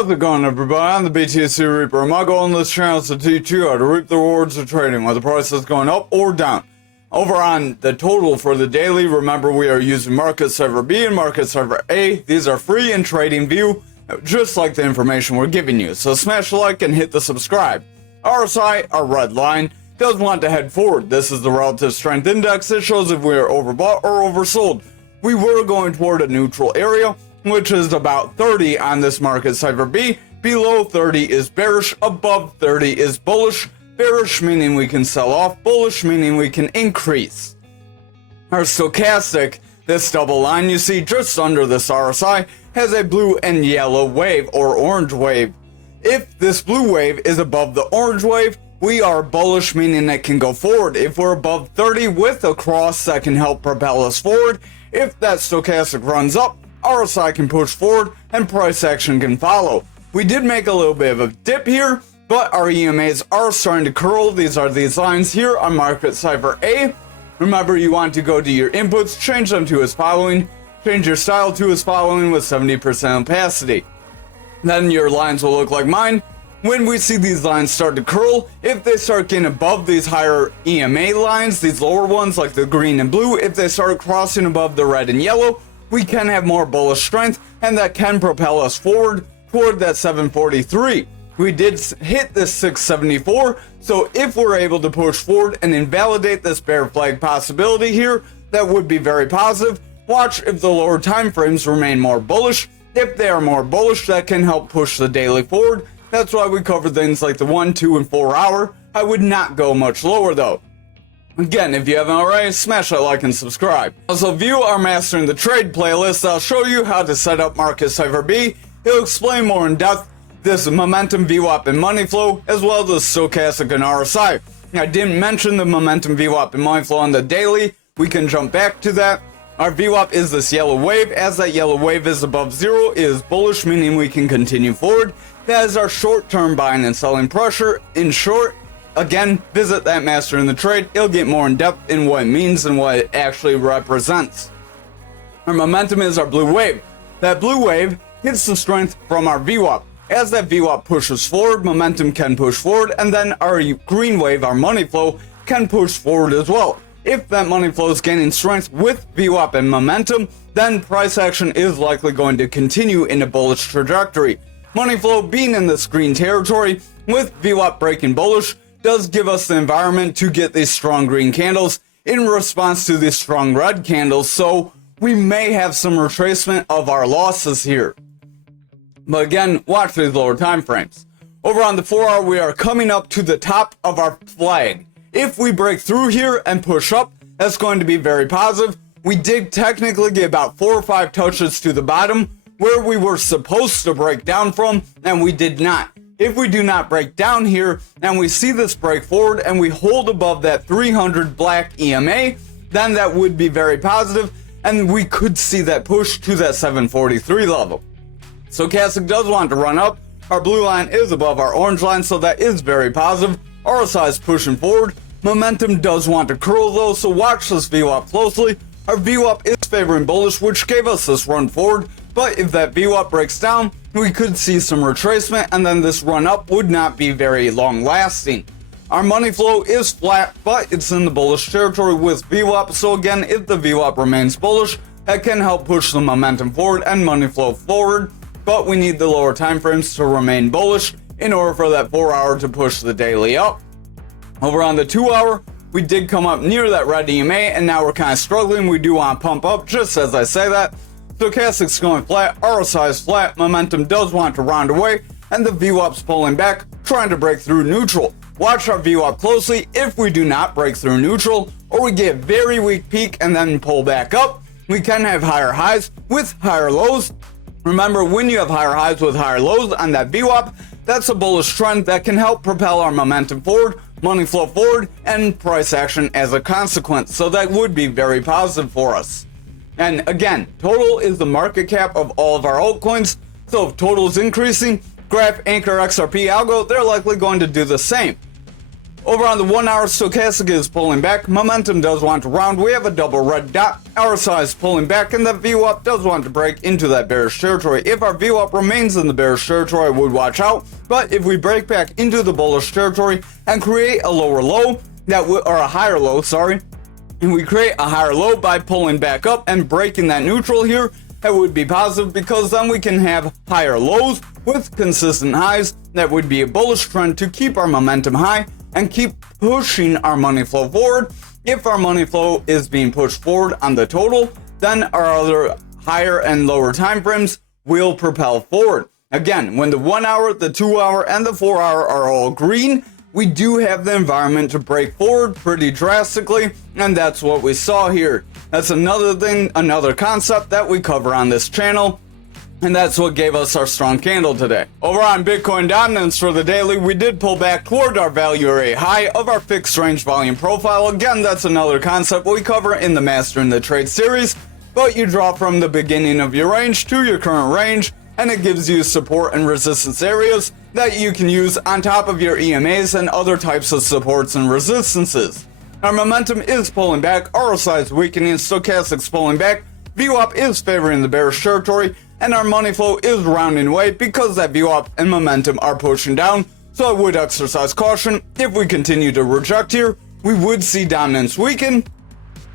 How's it going, everybody? I'm the BTC Reaper, and my goal on this channel is to teach you how to reap the rewards of trading, whether the price is going up or down. Over on the total for the daily, remember we are using Market Cipher B and Market Cipher A. These are free in trading view, just like the information we're giving you. So smash the like and hit the subscribe. RSI, our red line, does want to head forward. This is the relative strength index. It shows if we are overbought or oversold. We were going toward a neutral area, which is about 30 on this Market Cipher B. Below 30 is bearish, above 30 is bullish. Bearish meaning we can sell off, bullish meaning we can increase. Our stochastic, this double line you see just under this RSI, has a blue and yellow wave or orange wave. If this blue wave is above the orange wave, we are bullish, meaning it can go forward. If we're above 30 with a cross, that can help propel us forward. If that stochastic runs up, RSI can push forward and price action can follow. We did make a little bit of a dip here, but our EMAs are starting to curl. These are these lines here on Market Cipher A. Remember, you want to go to your inputs, change them to as following, change your style to as following with 70% opacity. Then your lines will look like mine. When we see these lines start to curl, if they start getting above these higher EMA lines, these lower ones like the green and blue, if they start crossing above the red and yellow, we can have more bullish strength, and that can propel us forward toward that 743. We did hit this 674, so if we're able to push forward and invalidate this bear flag possibility here, that would be very positive. Watch if the lower time frames remain more bullish. If they are more bullish, that can help push the daily forward. That's why we cover things like the 1, 2, and 4 hour. I would not go much lower though. Again, if you haven't already, smash that like and subscribe. Also, view our Mastering the Trade playlist. I'll show you how to set up Market Cipher B. It'll explain more in depth this momentum, VWAP, and money flow, as well as the stochastic and RSI. I didn't mention the momentum, VWAP, and money flow on the daily. We can jump back to that. Our VWAP is this yellow wave. As that yellow wave is above zero, it is bullish, meaning we can continue forward. That is our short-term buying and selling pressure. In short, again, visit that Mastering the Trade. It'll get more in depth in what it means and what it actually represents. Our momentum is our blue wave. That blue wave gets the strength from our VWAP. As that VWAP pushes forward, momentum can push forward, and then our green wave, our money flow, can push forward as well. If that money flow is gaining strength with VWAP and momentum, then price action is likely going to continue in a bullish trajectory. Money flow being in this green territory with VWAP breaking bullish does give us the environment to get these strong green candles in response to these strong red candles, so we may have some retracement of our losses here. But again, watch these lower time frames. Over on the 4 hour, we are coming up to the top of our flag. If we break through here and push up, that's going to be very positive. We did technically get about 4 or 5 touches to the bottom where we were supposed to break down from, and we did not. If we do not break down here and we see this break forward and we hold above that 300 black EMA, then that would be very positive, and we could see that push to that 743 level. Stochastic does want to run up. Our blue line is above our orange line, so that is very positive. RSI is pushing forward. Momentum does want to curl though, so watch this VWAP closely. Our VWAP is favoring bullish, which gave us this run forward, but if that VWAP breaks down, we could see some retracement, and then this run up would not be very long lasting. Our money flow is flat, but it's in the bullish territory with VWAP, so again, if the VWAP remains bullish, that can help push the momentum forward and money flow forward, but we need the lower time frames to remain bullish in order for that 4 hour to push the daily up. Over on the 2 hour, we did come up near that red EMA, and now we're kind of struggling. We do want to pump up, just as I say that. Stochastic's going flat, RSI is flat, momentum does want to round away, and the VWAP's pulling back, trying to break through neutral. Watch our VWAP closely. If we do not break through neutral, or we get very weak peak and then pull back up, we can have higher highs with higher lows. Remember, when you have higher highs with higher lows on that VWAP, that's a bullish trend that can help propel our momentum forward, money flow forward, and price action as a consequence. So that would be very positive for us. And again, total is the market cap of all of our altcoins. So if total is increasing, Graph, Ankr, XRP, Algo, they're likely going to do the same. Over on the 1 hour, stochastic is pulling back. Momentum does want to round. We have a double red dot. RSI is pulling back, and the VWAP does want to break into that bearish territory. If our VWAP remains in the bearish territory, I would watch out. But if we break back into the bullish territory and create a lower low, or a higher low, sorry, and we create a higher low by pulling back up and breaking that neutral here, that would be positive, because then we can have higher lows with consistent highs. That would be a bullish trend to keep our momentum high and keep pushing our money flow forward. If our money flow is being pushed forward on the total, then our other higher and lower time frames will propel forward. Again, when the 1 hour, the 2 hour, and the 4 hour are all green, we do have the environment to break forward pretty drastically, and that's what we saw here. That's another thing, another concept that we cover on this channel, and that's what gave us our strong candle today. Over on Bitcoin dominance for the daily, we did pull back toward our value area high of our fixed range volume profile. Again, that's another concept we cover in the Mastering the Trade series, but you draw from the beginning of your range to your current range, and it gives you support and resistance areas that you can use on top of your EMAs and other types of supports and resistances. Our momentum is pulling back, RSI is weakening, stochastic's pulling back, VWAP is favoring the bearish territory, and our money flow is rounding away because that VWAP and momentum are pushing down. So I would exercise caution. If we continue to reject here, we would see dominance weaken.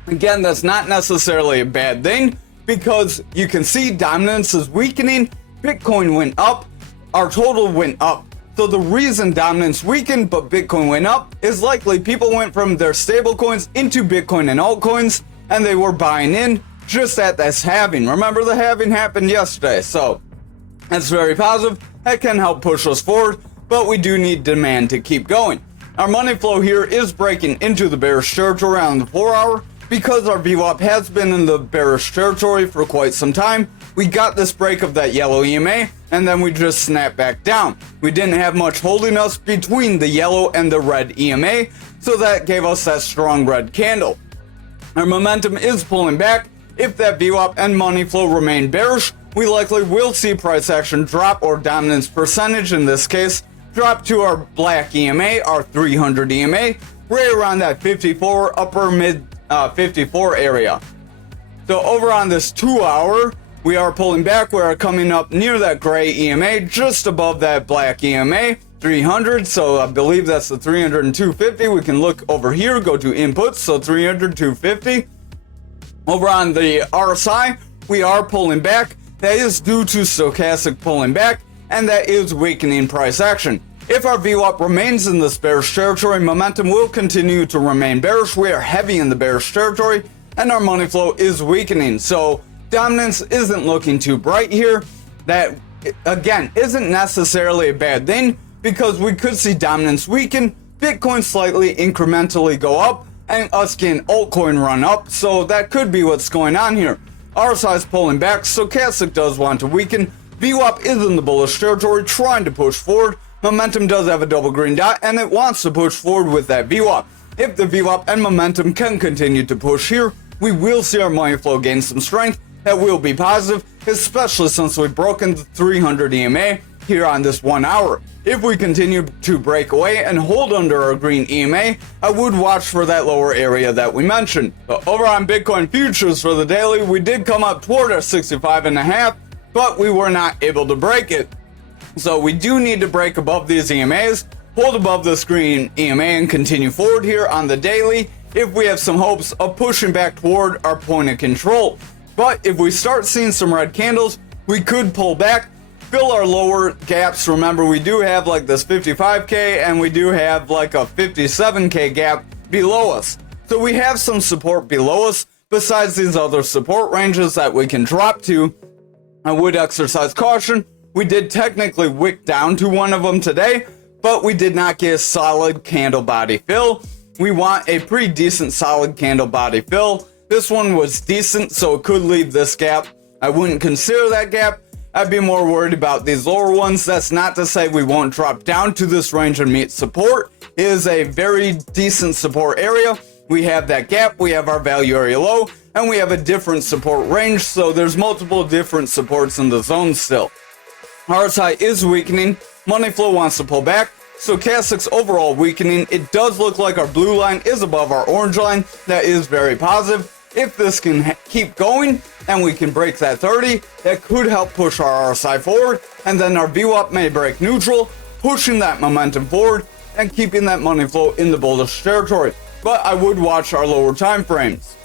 Again, that's not necessarily a bad thing, because you can see dominance is weakening. Bitcoin went up, our total went up. So the reason dominance weakened but Bitcoin went up is likely people went from their stable coins into Bitcoin and altcoins, and they were buying in just at this halving. Remember, the halving happened yesterday, so that's very positive. That can help push us forward, but we do need demand to keep going. Our money flow here is breaking into the bearish territory on the 4 hour because our VWAP has been in the bearish territory for quite some time. We got this break of that yellow EMA, and then we just snapped back down. We didn't have much holding us between the yellow and the red EMA, so that gave us that strong red candle. Our momentum is pulling back. If that VWAP and money flow remain bearish, we likely will see price action drop, or dominance percentage in this case, drop to our black EMA, our 300 EMA, right around that 54, upper mid 54 area. So over on this 2 hour, we are pulling back. We are coming up near that gray EMA, just above that black EMA, 300. So I believe that's the 300 and 250. We can look over here, go to inputs, so 300, 250. Over on the RSI, we are pulling back. That is due to stochastic pulling back, and that is weakening price action. If our VWAP remains in this bearish territory, momentum will continue to remain bearish. We are heavy in the bearish territory, and our money flow is weakening. So dominance isn't looking too bright here. That, again, isn't necessarily a bad thing, because we could see dominance weaken, Bitcoin slightly incrementally go up, and us getting altcoin run up. So that could be what's going on here. RSI is pulling back, stochastic does want to weaken, VWAP is in the bullish territory trying to push forward, momentum does have a double green dot, and it wants to push forward with that VWAP. If the VWAP and momentum can continue to push here, we will see our money flow gain some strength. That will be positive, especially since we've broken the 300 EMA here on this 1 hour. If we continue to break away and hold under our green EMA, I would watch for that lower area that we mentioned. But over on Bitcoin futures for the daily, we did come up toward our 65.5, but we were not able to break it. So we do need to break above these EMAs, hold above this green EMA, and continue forward here on the daily if we have some hopes of pushing back toward our point of control. But if we start seeing some red candles, we could pull back, fill our lower gaps. Remember, we do have like this 55K, and we do have like a 57K gap below us. So we have some support below us besides these other support ranges that we can drop to. I would exercise caution. We did technically wick down to one of them today, but we did not get a solid candle body fill. We want a pretty decent solid candle body fill. This one was decent, so it could leave this gap. I wouldn't consider that gap. I'd be more worried about these lower ones. That's not to say we won't drop down to this range and meet support. It is a very decent support area. We have that gap, we have our value area low, and we have a different support range, so there's multiple different supports in the zone still. RSI is weakening, money flow wants to pull back, Stochastics overall weakening. It does look like our blue line is above our orange line. That is very positive. If this can keep going and we can break that 30, that could help push our RSI forward, and then our VWAP may break neutral, pushing that momentum forward and keeping that money flow in the bullish territory. But I would watch our lower time frames.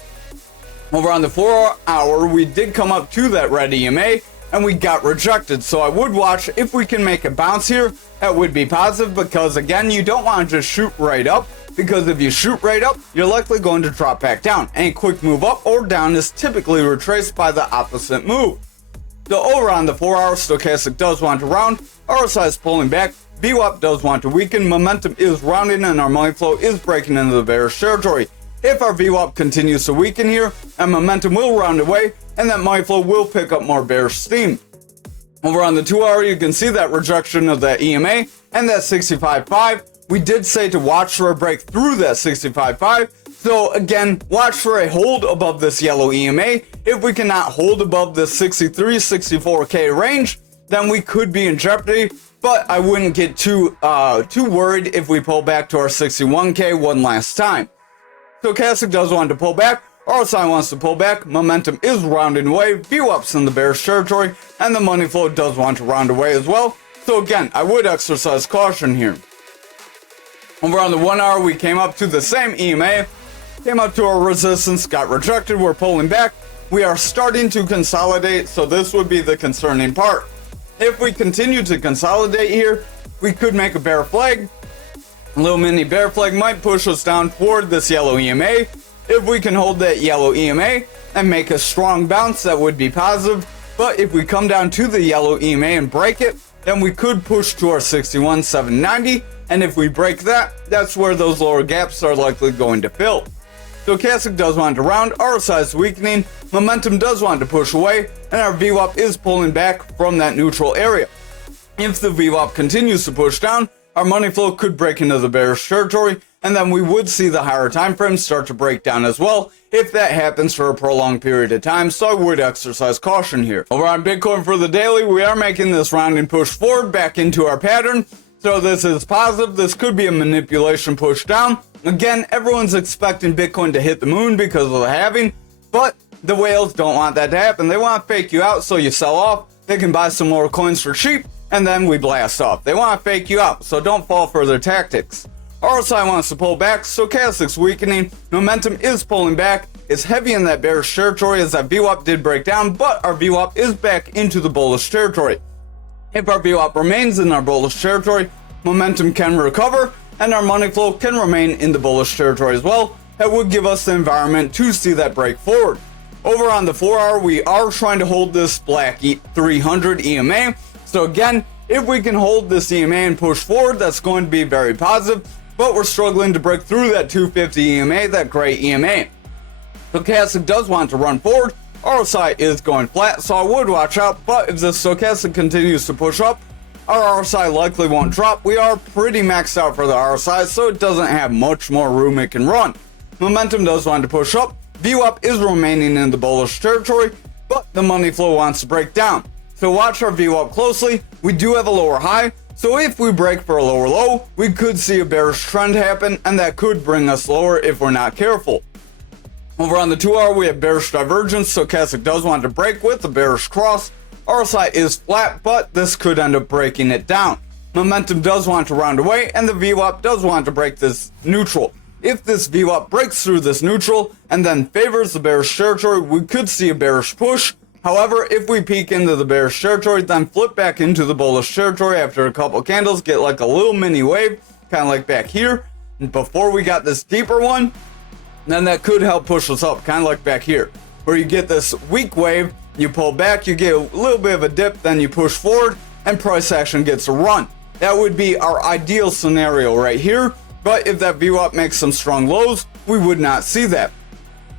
Over on the 4 hour, we did come up to that red EMA and we got rejected. So I would watch if we can make a bounce here. That would be positive, because again, you don't want to just shoot right up, because if you shoot right up, you're likely going to drop back down. Any quick move up or down is typically retraced by the opposite move. So over on the 4 hour, stochastic does want to round, RSI is pulling back, VWAP does want to weaken, momentum is rounding, and our money flow is breaking into the bearish territory. If our VWAP continues to weaken here, and momentum will round away, and that money flow will pick up more bearish steam. Over on the 2 hour, you can see that rejection of that EMA and that 65.5. We did say to watch for a break through that 65.5. So again, watch for a hold above this yellow EMA. If we cannot hold above the 63, 64K range, then we could be in jeopardy. But I wouldn't get too worried if we pull back to our 61K one last time. Stochastic does want to pull back, RSI wants to pull back, momentum is rounding away, VWAP's in the bearish territory, and the money flow does want to round away as well. So again, I would exercise caution here. Over on the 1 hour, we came up to the same EMA, came up to our resistance, got rejected, we're pulling back. We are starting to consolidate, so this would be the concerning part. If we continue to consolidate here, we could make a bear flag. A little mini bear flag might push us down toward this yellow EMA. If we can hold that yellow EMA and make a strong bounce, that would be positive. But if we come down to the yellow EMA and break it, then we could push to our 61,790. And if we break that, that's where those lower gaps are likely going to fill. Stochastic does want to round, RSI is weakening, momentum does want to push away, and our VWAP is pulling back from that neutral area. If the VWAP continues to push down, our money flow could break into the bearish territory, and then we would see the higher time frames start to break down as well if that happens for a prolonged period of time, so I would exercise caution here. Over on Bitcoin for the daily, we are making this rounding push forward back into our pattern, so this is positive. This could be a manipulation push down. Again, everyone's expecting Bitcoin to hit the moon because of the halving, but the whales don't want that to happen. They want to fake you out so you sell off, they can buy some more coins for cheap, and then we blast off. They want to fake you out, so don't fall for their tactics. RSI wants to pull back, stochastic's weakening, momentum is pulling back, it's heavy in that bearish territory as that VWAP did break down, but our VWAP is back into the bullish territory. If our VWAP remains in our bullish territory, momentum can recover, and our money flow can remain in the bullish territory as well. That would give us the environment to see that break forward. Over on the 4 hour, we are trying to hold this black 300 EMA. So again, if we can hold this EMA and push forward, that's going to be very positive, but we're struggling to break through that 250 EMA, that gray EMA. Stochastic does want to run forward, RSI is going flat, so I would watch out, but if the stochastic continues to push up, our RSI likely won't drop. We are pretty maxed out for the RSI, so it doesn't have much more room it can run. Momentum does want to push up, VWAP is remaining in the bullish territory, but the money flow wants to break down. So watch our VWAP closely. We do have a lower high, so if we break for a lower low, we could see a bearish trend happen, and that could bring us lower if we're not careful. Over on the 2 hour, we have bearish divergence. Stochastic does want to break with the bearish cross. RSI is flat, but this could end up breaking it down. Momentum does want to round away, and the VWAP does want to break this neutral. If this VWAP breaks through this neutral and then favors the bearish territory, we could see a bearish push. However, if we peek into the bearish territory, then flip back into the bullish territory after a couple candles, get like a little mini wave, kind of like back here, before we got this deeper one, then that could help push us up, kind of like back here, where you get this weak wave, you pull back, you get a little bit of a dip, then you push forward, and price action gets a run. That would be our ideal scenario right here, but if that VWAP makes some strong lows, we would not see that.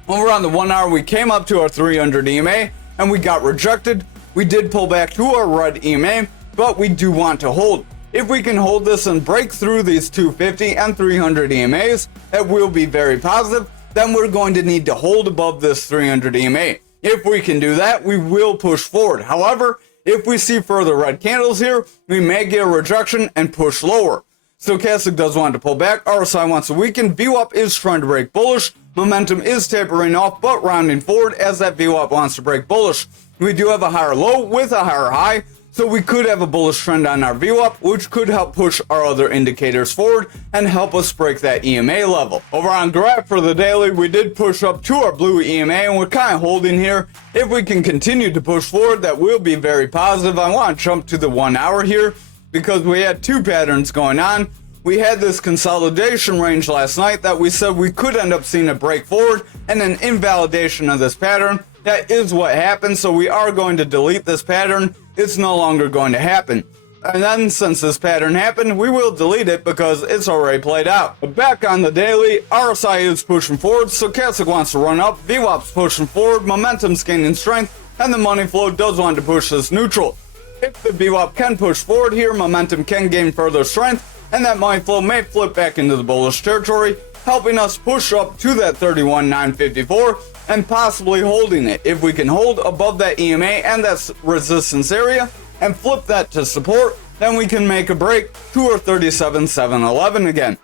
Over on the 1 hour, we came up to our 300 EMA, and we got rejected. We did pull back to our red EMA, but we do want to hold. If we can hold this and break through these 250 and 300 EMAs, that will be very positive. Then we're going to need to hold above this 300 EMA. If we can do that, we will push forward. However, if we see further red candles here, we may get a rejection and push lower. Stochastic does want to pull back, RSI wants to weaken, VWAP is trying to break bullish, momentum is tapering off but rounding forward as that VWAP wants to break bullish. We do have a higher low with a higher high, so we could have a bullish trend on our VWAP, which could help push our other indicators forward and help us break that EMA level. Over on graph for the daily, we did push up to our blue EMA and we're kind of holding here. If we can continue to push forward, that will be very positive. I want to jump to the 1 hour here because we had two patterns going on. We had this consolidation range last night that we said we could end up seeing a break forward and an invalidation of this pattern. That is what happened, so we are going to delete this pattern. It's no longer going to happen. And then since this pattern happened, we will delete it because it's already played out. But back on the daily, RSI is pushing forward, Stochastic wants to run up, VWAP's pushing forward, momentum's gaining strength, and the money flow does want to push this neutral. If the VWAP can push forward here, momentum can gain further strength, and that money flow may flip back into the bullish territory, helping us push up to that 31,954 and possibly holding it. If we can hold above that EMA and that resistance area and flip that to support, then we can make a break to our 37,711 again.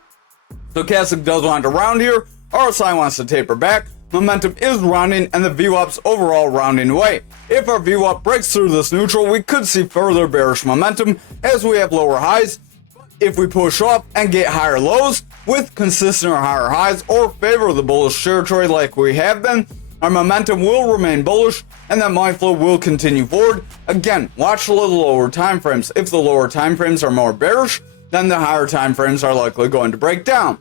Stochastic does want to round here, RSI wants to taper back, momentum is rounding and the VWAP's overall rounding away. If our VWAP breaks through this neutral, we could see further bearish momentum as we have lower highs. If we push up and get higher lows with consistent or higher highs or favor the bullish territory like we have been, our momentum will remain bullish and that money flow will continue forward. Again, watch the lower time frames. If the lower time frames are more bearish, then the higher time frames are likely going to break down.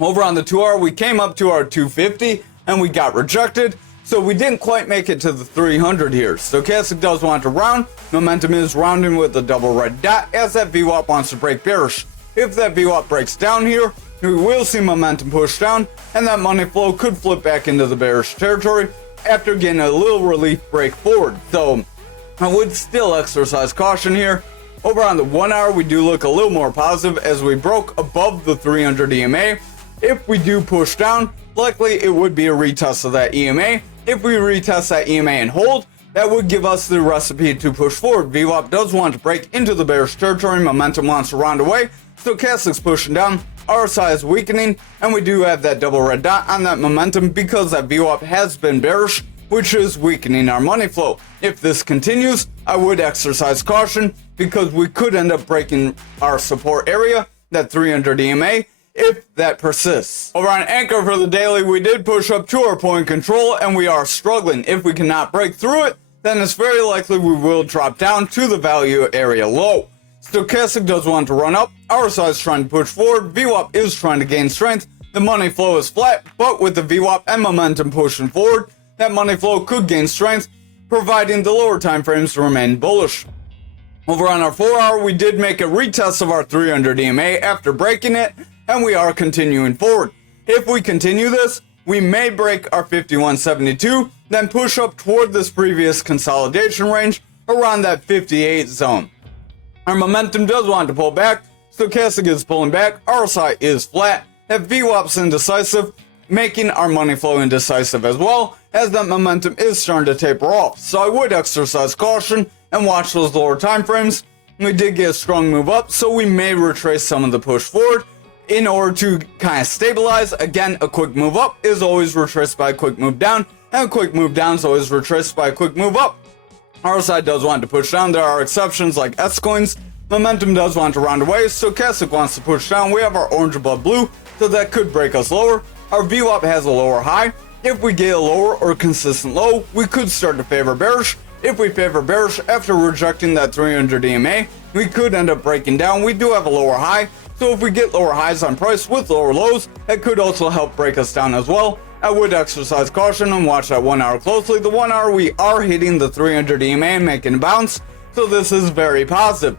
Over on the 2 hour, we came up to our 250 and we got rejected. So we didn't quite make it to the 300 here. Stochastic does want to round. Momentum is rounding with the double red dot as that VWAP wants to break bearish. If that VWAP breaks down here, we will see momentum push down and that money flow could flip back into the bearish territory after getting a little relief break forward. So I would still exercise caution here. Over on the 1 hour, we do look a little more positive as we broke above the 300 EMA. If we do push down, likely it would be a retest of that EMA. If we retest that EMA and hold, that would give us the recipe to push forward. VWAP does want to break into the bearish territory, momentum wants to round away, Stochastic's pushing down, RSI is weakening, and we do have that double red dot on that momentum because that VWAP has been bearish, which is weakening our money flow. If this continues, I would exercise caution because we could end up breaking our support area, that 300 EMA, if that persists. Over on ankr for the daily, we did push up to our point control and we are struggling. If we cannot break through it, then it's very likely we will drop down to the value area low. Stochastic does want to run up, RSI is trying to push forward, VWAP is trying to gain strength, the money flow is flat, but with the VWAP and momentum pushing forward, that money flow could gain strength, providing the lower time frames to remain bullish. Over on our 4 hour, we did make a retest of our 300 EMA after breaking it, and we are continuing forward. If we continue this, we may break our 5172, then push up toward this previous consolidation range around that 58 zone. Our momentum does want to pull back, Stochastic is pulling back, RSI is flat, that VWAP's indecisive, making our money flow indecisive as well, as that momentum is starting to taper off. So I would exercise caution and watch those lower time frames. We did get a strong move up, so we may retrace some of the push forward in order to kind of stabilize. Again, a quick move up is always retraced by a quick move down, and a quick move down is always retraced by a quick move up. RSI does want to push down. There are exceptions like S coins. Momentum does want to round away. Stochastic wants to push down. We have our orange above blue, so that could break us lower. Our VWAP has a lower high. If we get a lower or consistent low, we could start to favor bearish. If we favor bearish after rejecting that 300 EMA, we could end up breaking down. We do have a lower high, so if we get lower highs on price with lower lows, that could also help break us down as well. I would exercise caution and watch that 1 hour closely. The 1 hour, we are hitting the 300 EMA and making a bounce, so this is very positive.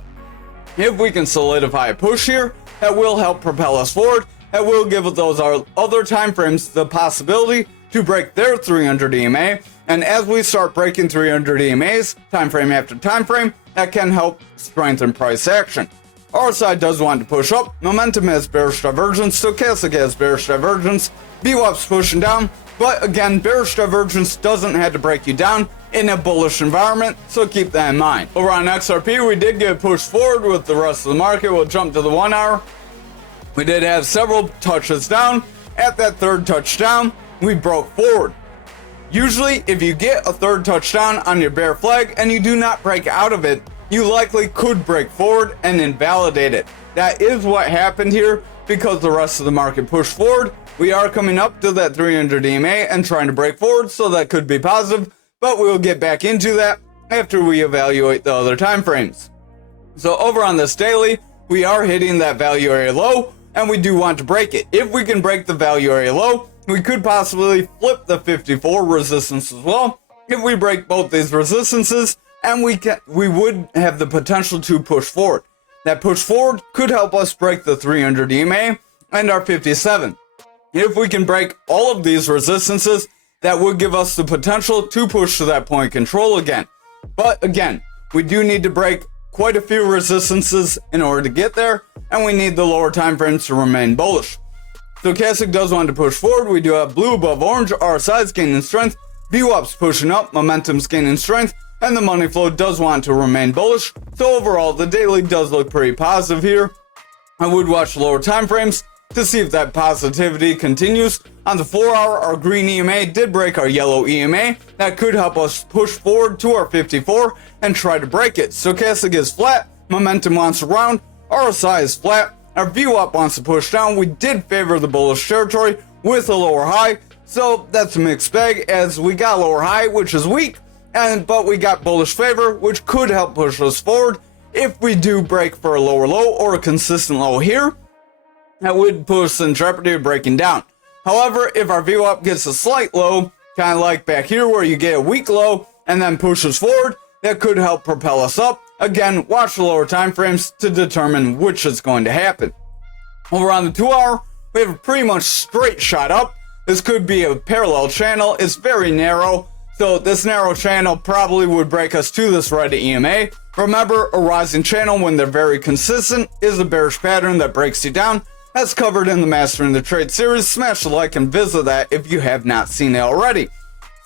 If we can solidify a push here, that will help propel us forward. That will give those other time frames the possibility to break their 300 EMA. And as we start breaking 300 EMAs, time frame after time frame, that can help strengthen price action. RSI does want to push up, momentum has bearish divergence, Stochastic has bearish divergence, VWAP's pushing down, but again, bearish divergence doesn't have to break you down in a bullish environment, so keep that in mind. Over on XRP, we did get pushed forward with the rest of the market. We'll jump to the 1 hour. We did have several touches down. At that third touchdown, we broke forward. Usually, if you get a third touchdown on your bear flag and you do not break out of it, you likely could break forward and invalidate it. That is what happened here because the rest of the market pushed forward. We are coming up to that 300 EMA and trying to break forward, so that could be positive, but we'll get back into that after we evaluate the other time frames. So over on this daily, we are hitting that value area low, and we do want to break it. If we can break the value area low, we could possibly flip the 54 resistance as well. If we break both these resistances, and we would have the potential to push forward. That push forward could help us break the 300 EMA and our 57. If we can break all of these resistances, that would give us the potential to push to that point control again. But again, we do need to break quite a few resistances in order to get there, and we need the lower time frames to remain bullish. Stochastic does want to push forward. We do have blue above orange, RSI's gaining strength, VWAP's pushing up, momentum's gaining strength, and the money flow does want to remain bullish. So overall, the daily does look pretty positive here. I would watch lower time frames to see if that positivity continues. On the 4-hour, our green EMA did break our yellow EMA. That could help us push forward to our 54 and try to break it. Stochastic is flat, momentum wants to round, RSI is flat, our VWAP wants to push down. We did favor the bullish territory with a lower high, so that's a mixed bag as we got lower high, which is weak, but we got bullish favor, which could help push us forward. If we do break for a lower low or a consistent low here, that would put us in jeopardy of breaking down. However, if our VWAP gets a slight low, kind of like back here where you get a weak low and then pushes forward, that could help propel us up. Again, watch the lower time frames to determine which is going to happen. Over on the 2-hour, we have a pretty much straight shot up. This could be a parallel channel. It's very narrow, so this narrow channel probably would break us to this red EMA. Remember, a rising channel, when they're very consistent, is a bearish pattern that breaks you down. That's covered in the Mastering the Trade series. Smash the like and visit that if you have not seen it already.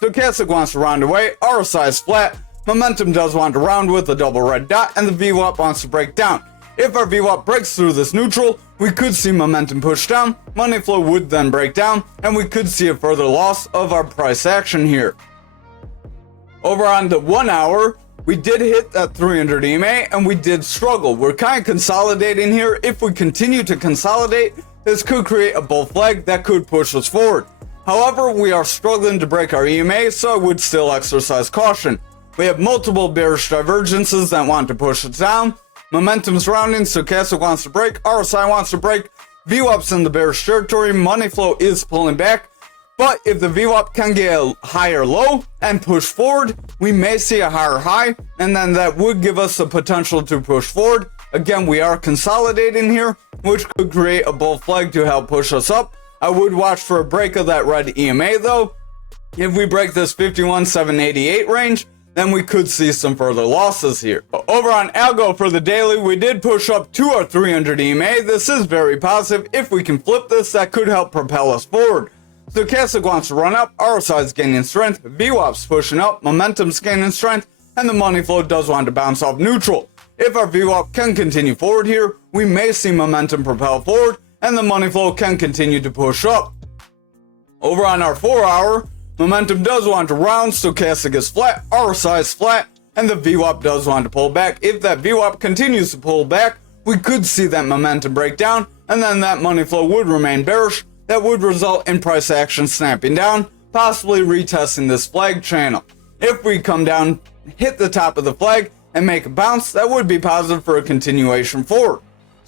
Stochastic wants to round away, RSI is flat, momentum does want to round with a double red dot, and the VWAP wants to break down. If our VWAP breaks through this neutral, we could see momentum push down, money flow would then break down, and we could see a further loss of our price action here. Over on the 1-hour, we did hit that 300 EMA and we did struggle. We're kind of consolidating here. If we continue to consolidate, this could create a bull flag that could push us forward. However, we are struggling to break our EMA, so I would still exercise caution. We have multiple bearish divergences that want to push us down. Momentum's rounding, Stochastic wants to break, RSI wants to break, VWAP's in the bearish territory, money flow is pulling back. But if the VWAP can get a higher low and push forward, we may see a higher high, and then that would give us the potential to push forward. Again, we are consolidating here, which could create a bull flag to help push us up. I would watch for a break of that red EMA though. If we break this 51,788 range, then we could see some further losses here. Over on algo for the daily, we did push up to our 300 EMA. This is very positive. If we can flip this, that could help propel us forward. Stochastic wants to run up, RSI's gaining strength, VWAP's pushing up, momentum's gaining strength, and the money flow does want to bounce off neutral. If our VWAP can continue forward here, we may see momentum propel forward, and the money flow can continue to push up. Over on our 4-hour, momentum does want to round, Stochastic is flat, RSI is flat, and the VWAP does want to pull back. If that VWAP continues to pull back, we could see that momentum break down, and then that money flow would remain bearish. That would result in price action snapping down, possibly retesting this flag channel. If we come down, hit the top of the flag, and make a bounce, that would be positive for a continuation forward.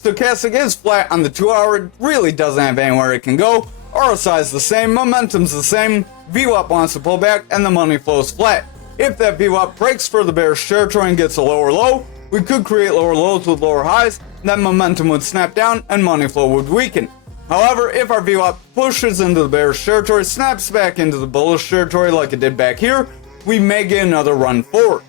Stochastic is flat on the 2-hour, it really doesn't have anywhere it can go. RSI is the same, momentum's the same, VWAP wants to pull back, and the money flow is flat. If that VWAP breaks for the bearish territory and gets a lower low, we could create lower lows with lower highs, then momentum would snap down and money flow would weaken. However, if our VWAP pushes into the bearish territory, snaps back into the bullish territory like it did back here, we may get another run forward.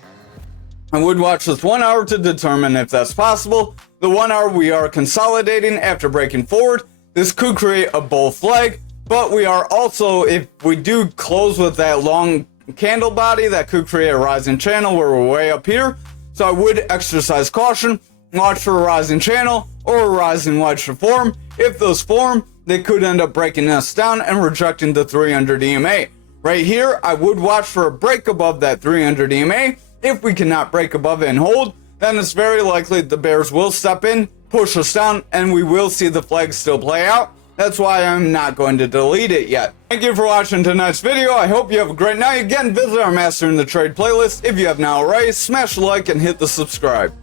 I would watch this 1-hour to determine if that's possible. The 1-hour, we are consolidating after breaking forward. This could create a bull flag, but we are also, if we do close with that long candle body, that could create a rising channel where we're way up here. So I would exercise caution. watch for a rising channel or a rising wedge to form. If those form, they could end up breaking us down and rejecting the 300 EMA. Right here, I would watch for a break above that 300 EMA. If we cannot break above it and hold, then it's very likely the bears will step in, push us down, and we will see the flag still play out. That's why I'm not going to delete it yet. Thank you for watching tonight's video. I hope you have a great night. Again, visit our Master in the Trade playlist. If you have not already, smash the like and hit the subscribe.